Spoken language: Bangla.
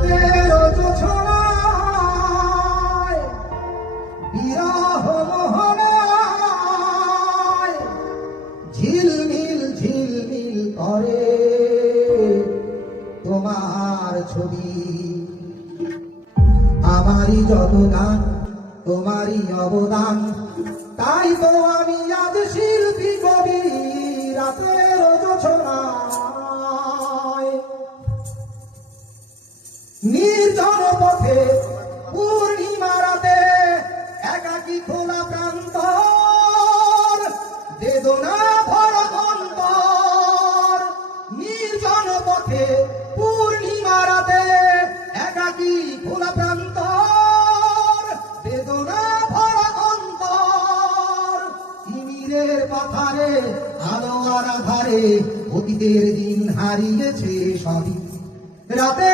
রাতের জোছনায় বিরহ মোহনায় ঝিলমিল ঝিলমিল করে তোমার ছবি। আমারই যত গান তোমারই অবদান, তাই তো আমি আজ শিল্পী কবি। রাতের জোছনায় নির্জন পথে পূর্ণিমা রাতে একাকী খোলা প্রান্তর, বেদনা ভরা অন্তর। নির্জন পথে পূর্ণিমা রাতে একাকী খোলা প্রান্তর, বেদনা ভরা অন্তর। তিমিরের পাথারে আলো আর আধারে অতীতের দিন হারিয়েছে সবই। রাতে